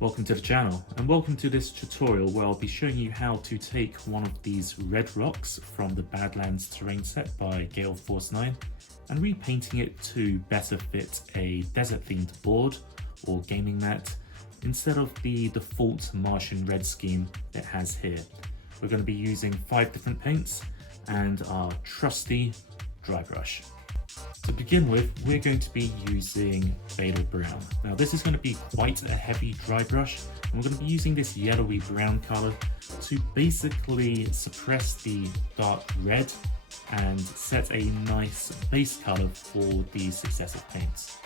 Welcome to the channel, and welcome to this tutorial where I'll be showing you how to take one of these red rocks from the Badlands terrain set by Gale Force 9 and repainting it to better fit a desert themed board or gaming mat instead of the default Martian red scheme it has here. We're going to be using 5 different paints and our trusty dry brush. To begin with, we're going to be using Badle Brown. Now this is going to be quite a heavy dry brush, and we're going to be using this yellowy brown colour to basically suppress the dark red and set a nice base colour for the successive paints.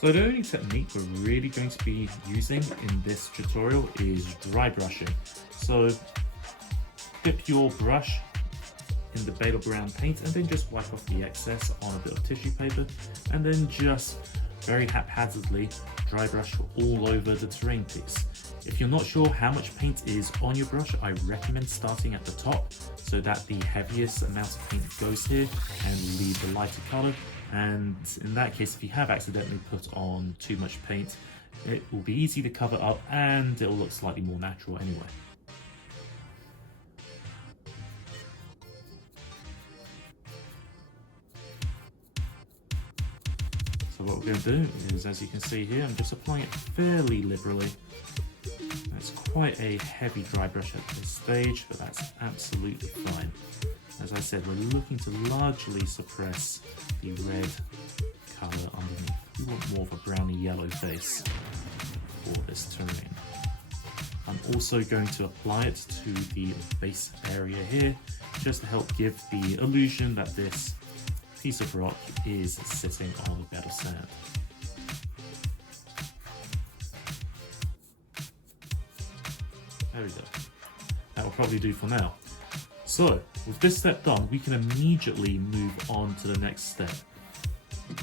So the only technique we're really going to be using in this tutorial is dry brushing. So dip your brush in the Badle Brown paint and then just wipe off the excess on a bit of tissue paper, and then just very haphazardly dry brush all over the terrain piece. If you're not sure how much paint is on your brush, I recommend starting at the top so that the heaviest amount of paint goes here and leave the lighter color. And in that case, if you have accidentally put on too much paint, it will be easy to cover up and it will look slightly more natural anyway. So what we're going to do is, as you can see here, I'm just applying it fairly liberally. It's quite a heavy dry brush at this stage, but that's absolutely fine. As I said, we're looking to largely suppress the red colour underneath. We want more of a browny yellow base for this terrain. I'm also going to apply it to the base area here, just to help give the illusion that this piece of rock is sitting on a bed of sand. There we go. That will probably do for now. So, with this step done, we can immediately move on to the next step.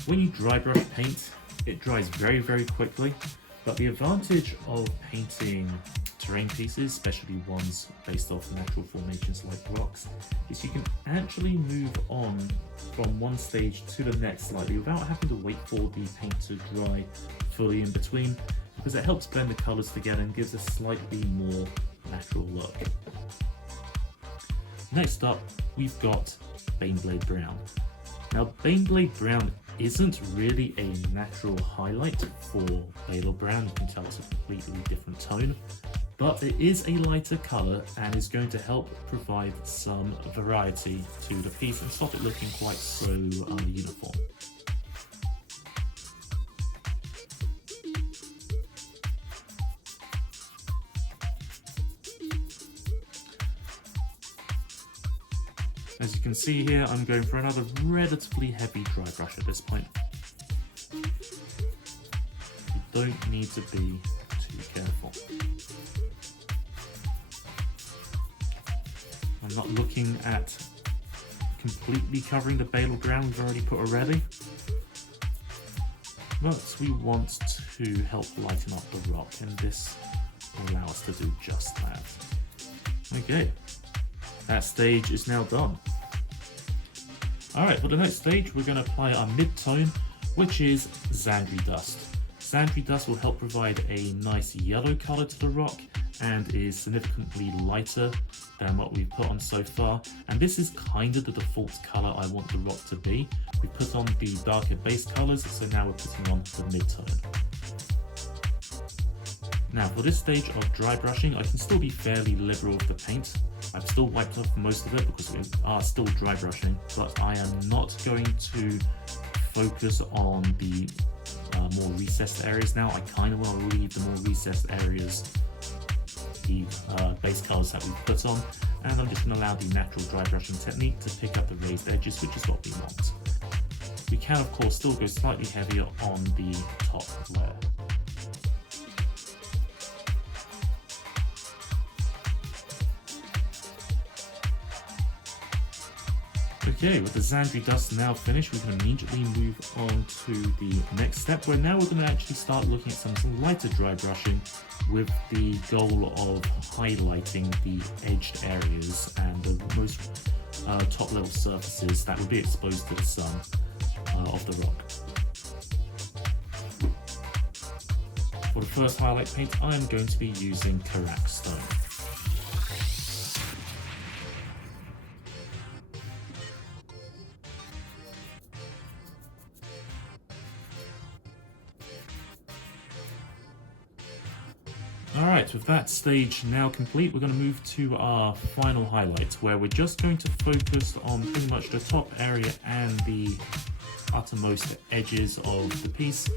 When you dry brush paint, it dries very, very quickly, but the advantage of painting terrain pieces, especially ones based off natural formations like rocks, is you can actually move on from one stage to the next slightly without having to wait for the paint to dry fully in between, because it helps blend the colours together and gives a slightly more natural look. Next up, we've got Baneblade Brown. Now, Baneblade Brown isn't really a natural highlight for Badle Brown. You can tell it's a completely different tone, but it is a lighter colour and is going to help provide some variety to the piece and stop it looking quite so uniform. As you can see here, I'm going for another relatively heavy dry brush at this point. You don't need to be too careful. I'm not looking at completely covering the Badle Brown we've already put already, but we want to help lighten up the rock, and this will allow us to do just that. Okay, that stage is now done. Alright, for the next stage we're going to apply our mid-tone, which is Zandi Dust. Zandi Dust will help provide a nice yellow colour to the rock and is significantly lighter than what we've put on so far, and this is kind of the default colour I want the rock to be. We put on the darker base colours, so now we're putting on the mid-tone. Now for this stage of dry brushing, I can still be fairly liberal with the paint. I've still wiped off most of it because we are still dry brushing, but I am not going to focus on the more recessed areas now. I kind of want to leave the more recessed areas the base colours that we've put on, and I'm just going to allow the natural dry brushing technique to pick up the raised edges, which is what we want. We can of course still go slightly heavier on the top layer. Okay, with the Zandi Dust now finished, we can immediately move on to the next step, where now we're going to actually start looking at some lighter dry brushing with the goal of highlighting the edged areas and the most top level surfaces that would be exposed to the sun of the rock. For the first highlight paint, I am going to be using Karak Stone. Alright, with that stage now complete, we're going to move to our final highlight, where we're just going to focus on pretty much the top area and the uttermost edges of the piece,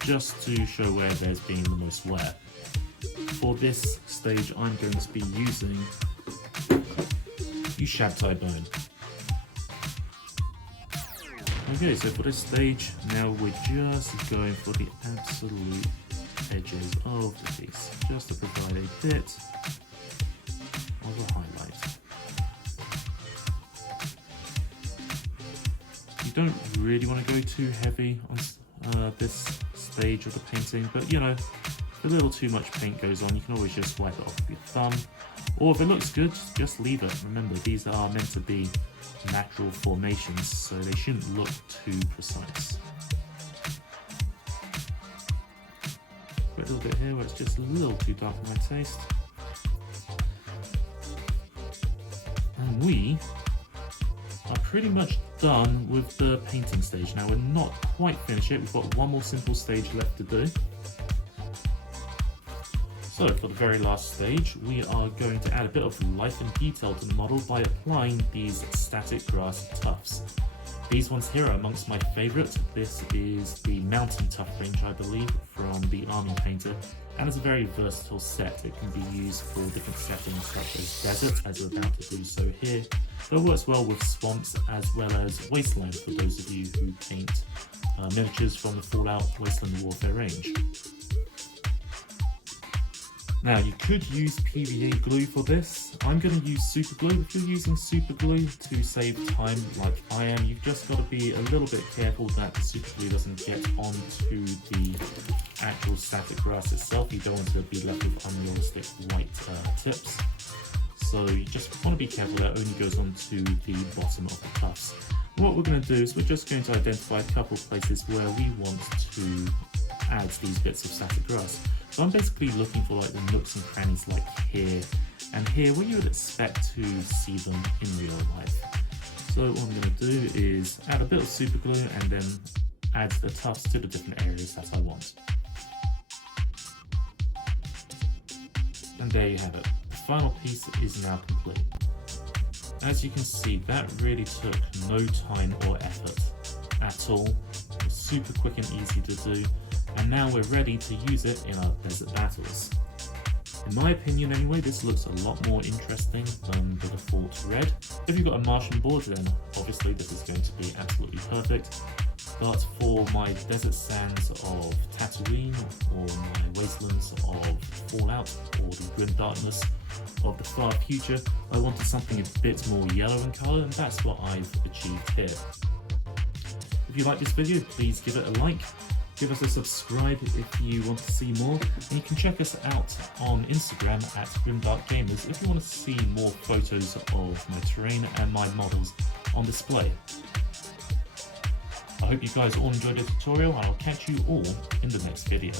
just to show where there's been the most wear. For this stage, I'm going to be using Shabtai Bone. Okay, so for this stage, now we're just going for the absolute edges of the piece, just to provide a bit of a highlight. You don't really want to go too heavy on this stage of the painting, but you know, if a little too much paint goes on, you can always just wipe it off with your thumb, or if it looks good, just leave it. Remember, these are meant to be natural formations, so they shouldn't look too precise. A little bit here where it's just a little too dark for my taste. And we are pretty much done with the painting stage. Now we're not quite finished yet, we've got one more simple stage left to do. So for the very last stage, we are going to add a bit of life and detail to the model by applying these static grass tufts. These ones here are amongst my favourites. This is the Mountain Tuft range, I believe, from the Army Painter, and it's a very versatile set. It can be used for different settings such as desert, as we're about to do so here, but it works well with swamps as well as wasteland for those of you who paint miniatures from the Fallout Wasteland Warfare range. Now you could use PVA glue for this. I'm going to use super glue. If you're using super glue to save time like I am, you've just got to be a little bit careful that the super glue doesn't get onto the actual static grass itself. You don't want to be left with unrealistic white tips. So you just want to be careful that it only goes onto the bottom of the tufts. What we're going to do is we're just going to identify a couple of places where we want to add these bits of static grass. So I'm basically looking for like the nooks and crannies like here and here where you would expect to see them in real life. So what I'm going to do is add a bit of super glue and then add the tufts to the different areas that I want. And there you have it. The final piece is now complete. As you can see, that really took no time or effort at all. It was super quick and easy to do. And now we're ready to use it in our desert battles. In my opinion anyway, this looks a lot more interesting than the default red. If you've got a Martian board, then obviously this is going to be absolutely perfect. But for my desert sands of Tatooine, or my wastelands of Fallout, or the grim darkness of the far future, I wanted something a bit more yellow in colour, and that's what I've achieved here. If you like this video, please give it a like. Give us a subscribe if you want to see more, and you can check us out on Instagram at GrimdarkGamers if you want to see more photos of my terrain and my models on display. I hope you guys all enjoyed the tutorial, and I'll catch you all in the next video.